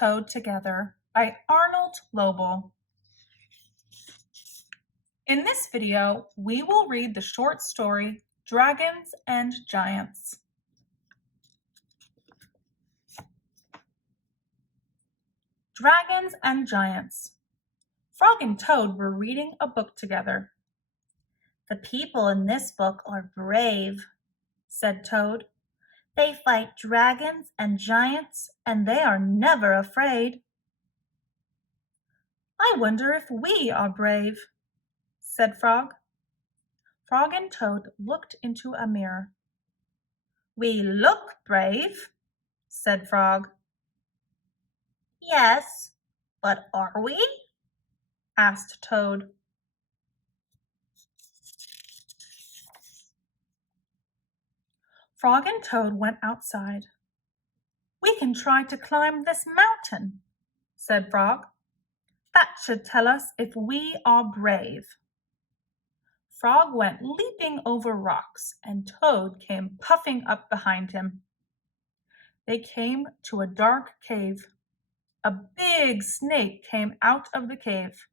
Toad Together by Arnold Lobel. In this video, we will read the short story, Dragons and Giants. Dragons and Giants. Frog and Toad were reading a book together. "The people in this book are brave," said Toad. "They fight dragons and giants, and they are never afraid." "I wonder if we are brave," said Frog. Frog and Toad looked into a mirror. "We look brave," said Frog. "Yes, but are we?" asked Toad. Frog and Toad went outside. "We can try to climb this mountain," said Frog. "That should tell us if we are brave." Frog went leaping over rocks, and Toad came puffing up behind him. They came to a dark cave. A big snake came out of the cave.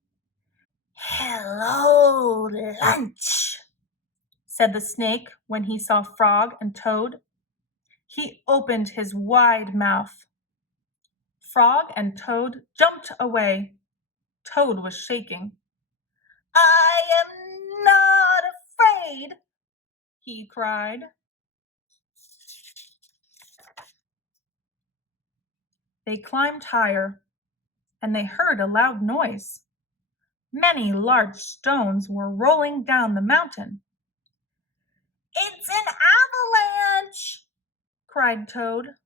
"Hello, lunch," said the snake when he saw Frog and Toad. He opened his wide mouth. Frog and Toad jumped away. Toad was shaking. "I am not afraid," he cried. They climbed higher, and they heard a loud noise. Many large stones were rolling down the mountain. "It's an avalanche!" cried Toad.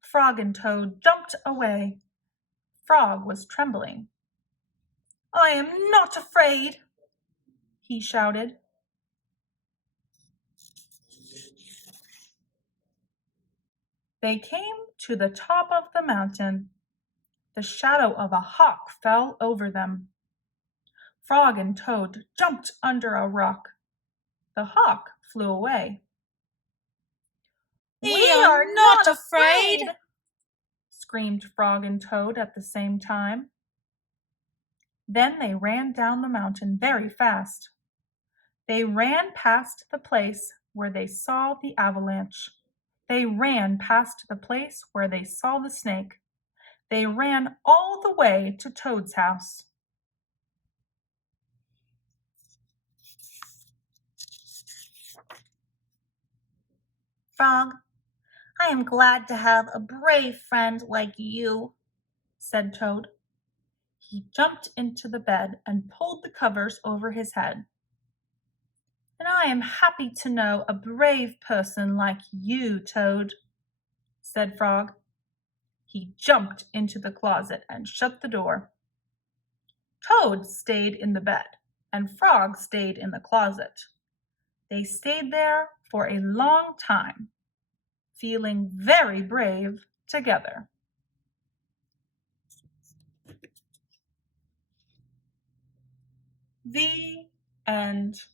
Frog and Toad jumped away. Frog was trembling. "I am not afraid," he shouted. They came to the top of the mountain. The shadow of a hawk fell over them. Frog and Toad jumped under a rock. The hawk flew away. "We are not afraid!" screamed Frog and Toad at the same time. Then they ran down the mountain very fast. They ran past the place where they saw the avalanche. They ran past the place where they saw the snake. They ran all the way to Toad's house. "Frog, I am glad to have a brave friend like you," said Toad. He jumped into the bed and pulled the covers over his head. "And I am happy to know a brave person like you, Toad," said Frog. He jumped into the closet and shut the door. Toad stayed in the bed, and Frog stayed in the closet. They stayed there for a long time, feeling very brave together. The end.